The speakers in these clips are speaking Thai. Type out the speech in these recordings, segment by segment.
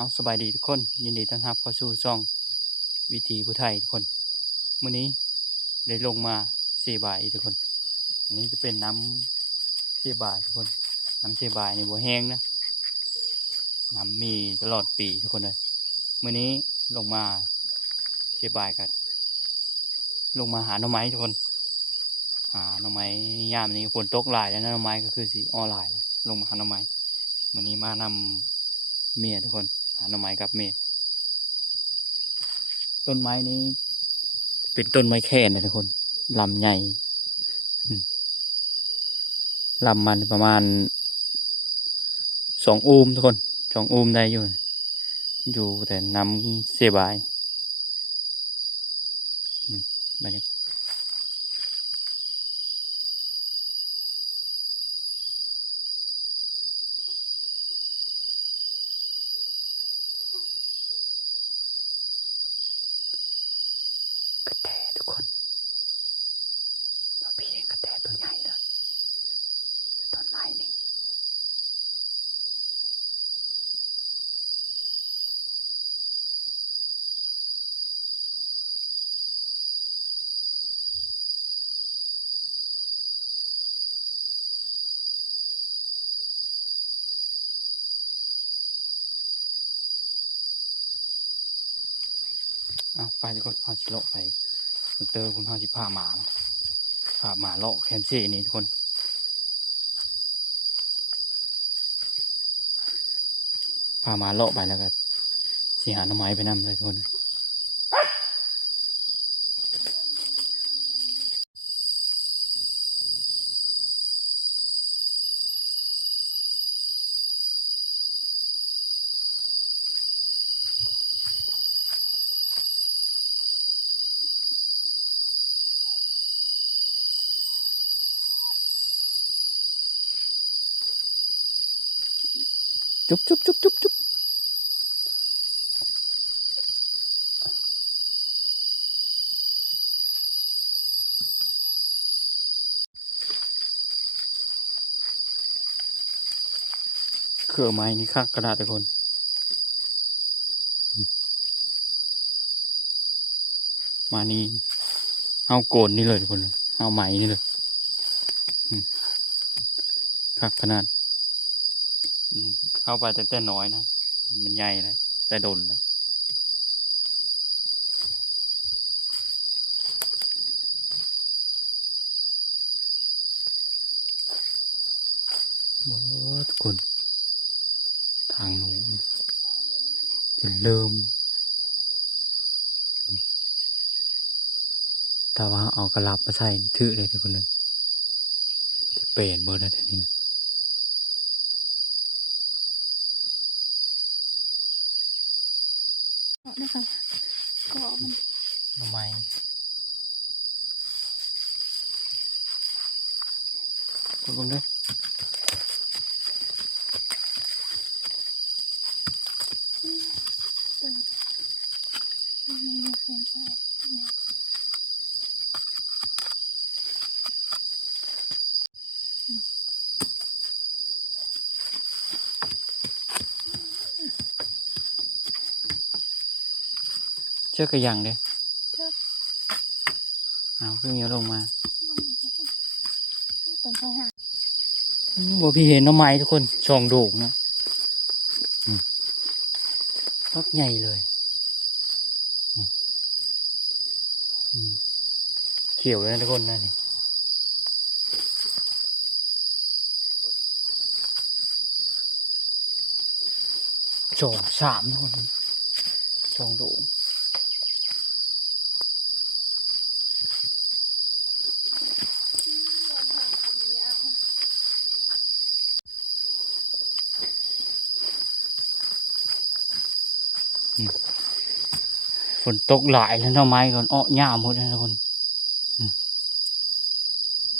เอาสบายดีทุกคนยินดีต้อนรับเข้าสู่ช่องวิถีผู้ไทยทุกคนมื้อนี้ได้ลงมาเซบายทุกคนอันนี้จะเป็นน้ำเซบายทุกคนน้ำเซบายในบัวแห้งนะน้ำมีตลอดปีทุกคนเลยมื้อนี้ลงมาเซบายกันลงมาหาหน่อไม้ทุกคนหาหน่อไม้ยามนี้ฝนตกหลายแล้วนะหน่อไม้ก็คือสีออหลายเลยลงมาหาหน่อไม้มื้อนี้มานำเมียทุกคนหาหน่อไม้กับเมียต้นไม้นี้เป็นต้นไม้แค่นะทุกคนลำใหญ่ลำมันประมาณ2 อูมทุกคน2 อูมได้อยู่แต่น้ำเสียบายบรรยากาศกระแตทุกคนเราเพียงกระแตตัวใหญ่เลยต้นไม้นี่เอาไปทุกคนเอาชิโลไปเตอร์คุณพ่อจิพาหมาเลาะแคมเซ่นี่ทุกคนพาหมาเลาะไปแล้วก็สิหาหน่อไม้ไปนำเลยทุกคนจุ๊บจุ๊บจุ๊บจุ๊บจุ๊บเครือไม้นี่คักกระดาษทุกคนมานี่เอาโกนนี่เลยทุกคนเอาไหมนี่เลยคักขนาดเข้าไปแต่น้อยนะมันใหญ่เลยแต่โดนแล้วทุกคนทางหนูจะเริ่มถ้าว่าเอากระลับมาใส่ถือเลยทุกคนเลยจะเปลี่ยนเบอร์แล้วทีนี้นะได้ค่ะก็มัน ทำไมกดลงด้วยเปิดมันมีเฟรนช์ฟรายเชือกกระยังเลย เชิด เอาเพิ่งเนี้ยลงมา ลงต้นไทรหา บ่พี่เห็นหน้ำไม้ทุกคนช่องโด่งนะพักใหญ่เลยเขียวเลยนะทุกคนนั่นนี่ช่อง3ทุกคนช่องโด่งฝนตกหลายแล้วหน้ำไม้ก่อนอ้อหญ้าหมดแล้วทุกคน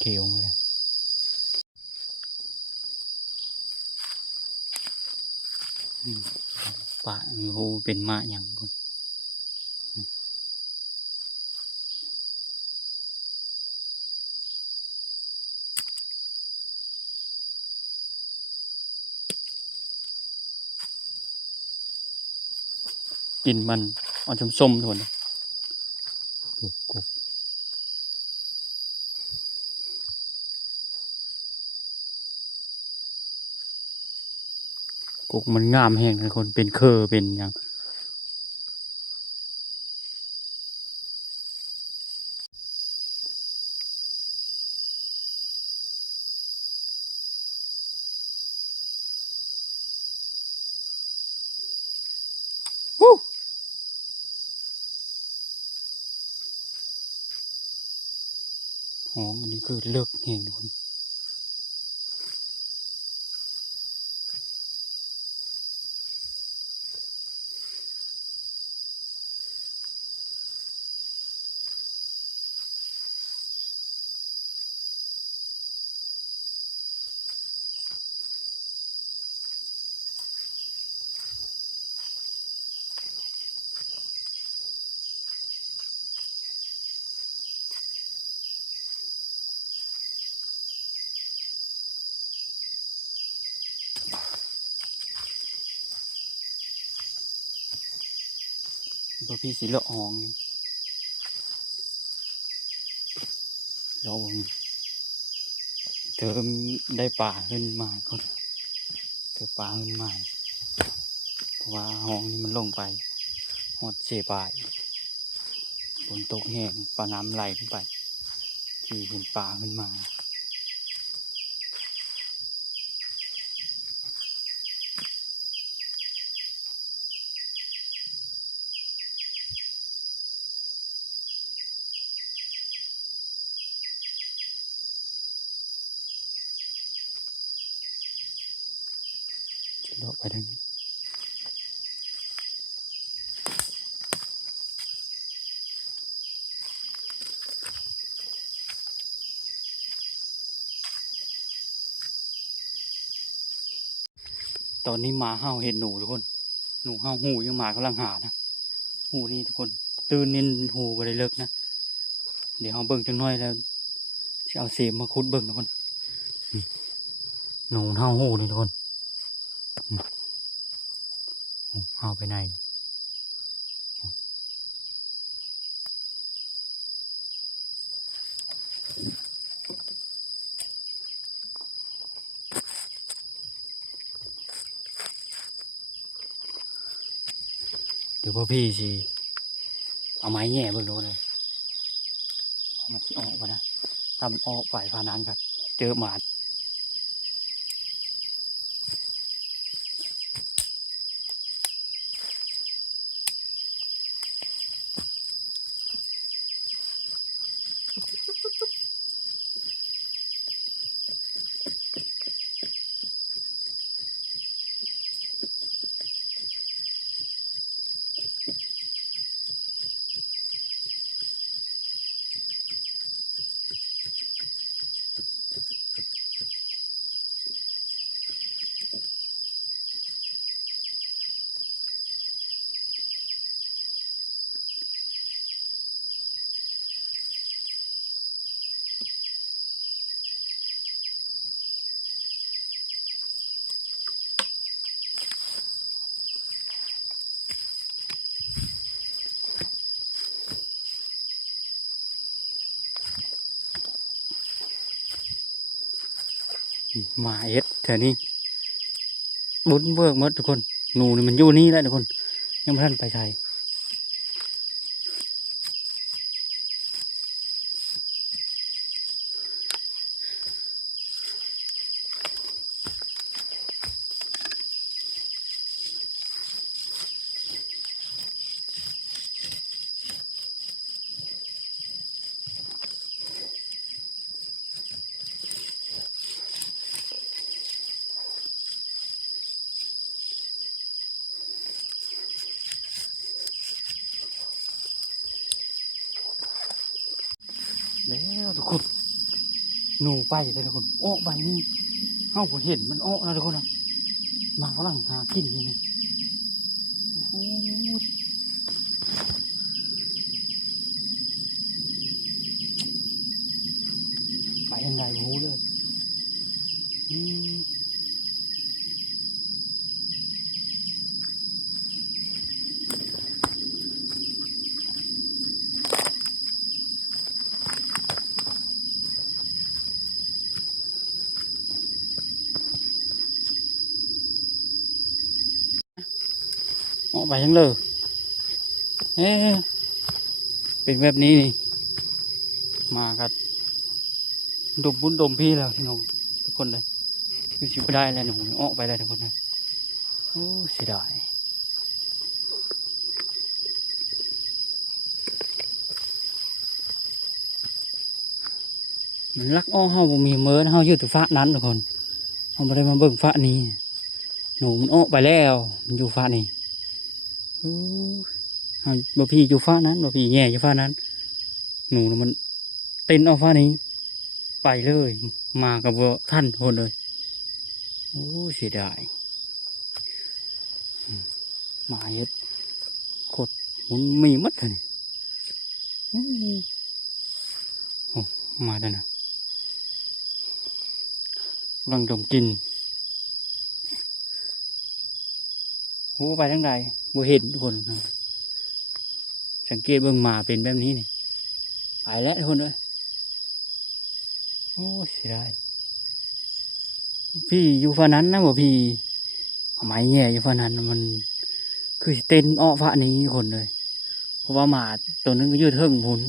เขียวหมดเลยป่าโอ้เป็นมะอย่างคน กินมันอ่อนส้มๆทุกคนกกมันงามแห้งทุกคนเป็นเคอเป็นอย่างฮู้หอมอันนี้คือเลิกแห้งทุกคนพอพี่สิเลาะหองนี่เราเติมได้ป่าขึ้นมาคนเติมป่าขึ้นมาเพราะว่าหองนี่มันลงไปหอดเสป่ายฝนตกแห้งปลาน้ำไหลขึ้นไปที่เห็นป่าขึ้นมาจะเลาะไปทางนี้ตอนนี้หมาเห่าเห็นหนูทุกคนหนูเห่าหูยังหมากำลังหานะหูนี่ทุกคนตื่นนินหูก็ได้เลิกนะเดี๋ยวเอาเบิ่งจังน้อยแล้วจะเอาเสียมมาคุดเบิ่งทุกคนหนูเห่าหูนี่ทุกคนเห่าไปไหนเดี๋ยวพ่อพี่สิเอาไม้แง่เบิ่งดูเลยเอามันที่ออกมานะถ้ามันออกไปพานั้นกันเจอหมาหมาเอ็ดแถวนี้บุญเบิกหมดทุกคนหนูนี่มันอยู่นี่แหละทุกคนยังไม่ทันไปใส่แล้วทุกคนหนูไปเลยทุกคนอ้อใบนี่เอ้าผมเห็นมันอ้อนะทุกคนนะหมากำลังหากินนี่นี่โอ้ยไปยังไงโอ้เลยอืม ออกไปทั้งเลยเอ๊ะเป็นแบบนี้นี่มากันดมบุญดมพี่แล้วพี่น้องทุกคนเลยคือชิบได้แล้วหนูออกไปได้ทุกคนเลยโอ้เสียดายมันลักอ้อเฮาบ่มีเมินเฮายืดแต่ฟ้านั้นทุกคนเฮาบ่ได้มาเบิ่งฟ้านี้หนูมันออกไปแล้วมันอยู่ฟ้านี้โอ้เฮาบ่พี่อยู่ฟ้านั้นบ่พี่แง่อยู่ฟ้านั้นหนูน่ะมันเต้นออกฟ้านี้ไปเลยมากับบ่ท่านคนเลยโอ้เสียดายหมาเฮ็ดโคตรมันมีหมดเลยนี่อืมโอ้มาแล้วนะกำลังดมกลินโอ้ไปทางใดบ่เห็นทุกคนนะสังเกตเบิ่งหมาเป็นแบบนี้นี่ไปแล้วทุกคนเลยโอ้เสียดายพี่อยู่ฝั่งนั้นนะบ่พี่เอาไม้แง่อยู่ฝั่งนั้นมันคือสิเต้นอ้อฟ้านี้คนเลยเพราะว่าหมาตัวนึงก็ยืดเทิงพุน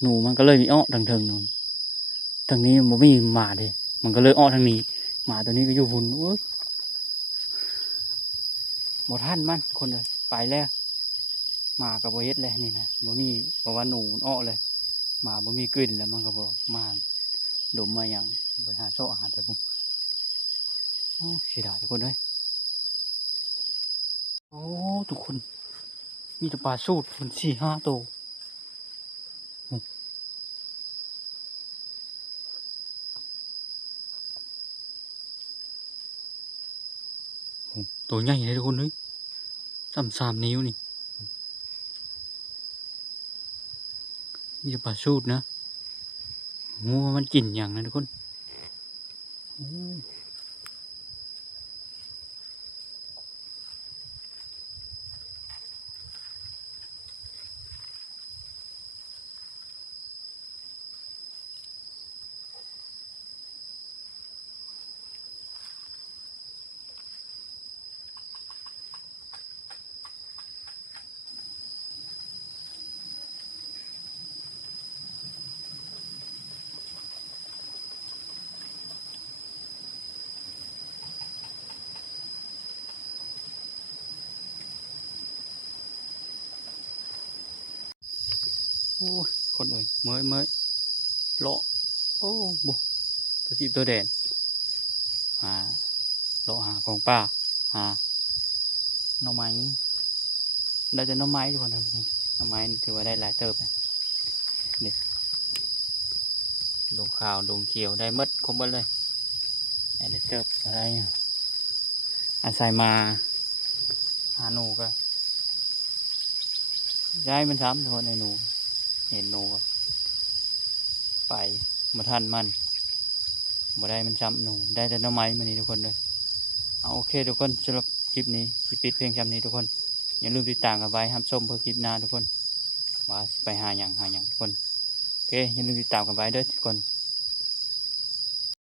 หนูมันก็เลยมีอ้อทางเทิงนู่นทางนี้มันไม่มีหมาเลยมันก็เลยอ้อทางนี้หมาตัวนี้ก็อยู่พุนโอ้ยหมดท่านมันคนเลยไปแล้วหมากับโบเฮ็ดเลยนี่นะบ่มีเพราะว่าหนูมันอ้อเลยหมาบ่มีกลิ่นแล้วมันก็บ่มาดมมาอย่างไปหาโซ่อาหารแต่ผมโอ้เสียดายทุกคนเลยโอ้ทุกคนมีแต่ปลาสูตรมัน4-5 ตัวโอ้ตัวใหญ่เลยทุกคนเลย3 นิ้วนี่มีแต่ปลาสูตรนะงูมันกินอย่างนั้นทุกคนโอ้โอ้ยคนเลยเมื่อยเลาะโอ้บุตัวจีบตัวแดนหาเลาะหาของป่าหาหน่อไม้ได้แต่หน่อไม้ทุกคนเลยนี่หน่อไม้นี่ถือว่าได้หลายเติบนะเด็กดงขาวดงเขียวได้หมดครบหมดเลยได้หลายเติบอะไรอ่ะอาศัยมาหาหนูก็ย้ายมันซ้ำทุกคนในหนูเห็นหนูก็ไปมาทันมันบ่ได้มันซ้ำหนูได้แต่หน่อไม้มานี่ทุกคนเลยเอาโอเคทุกคนสำหรับคลิปนี้สิปิดเพียงซ้ำนี้ทุกคนอย่าลืมติดตามกันไว้ห้ามชมเพื่อคลิปหน้าทุกคนว่าสิไปหาอย่างทุกคนโอเคอย่าลืมติดตามกันไว้เด้อทุกคน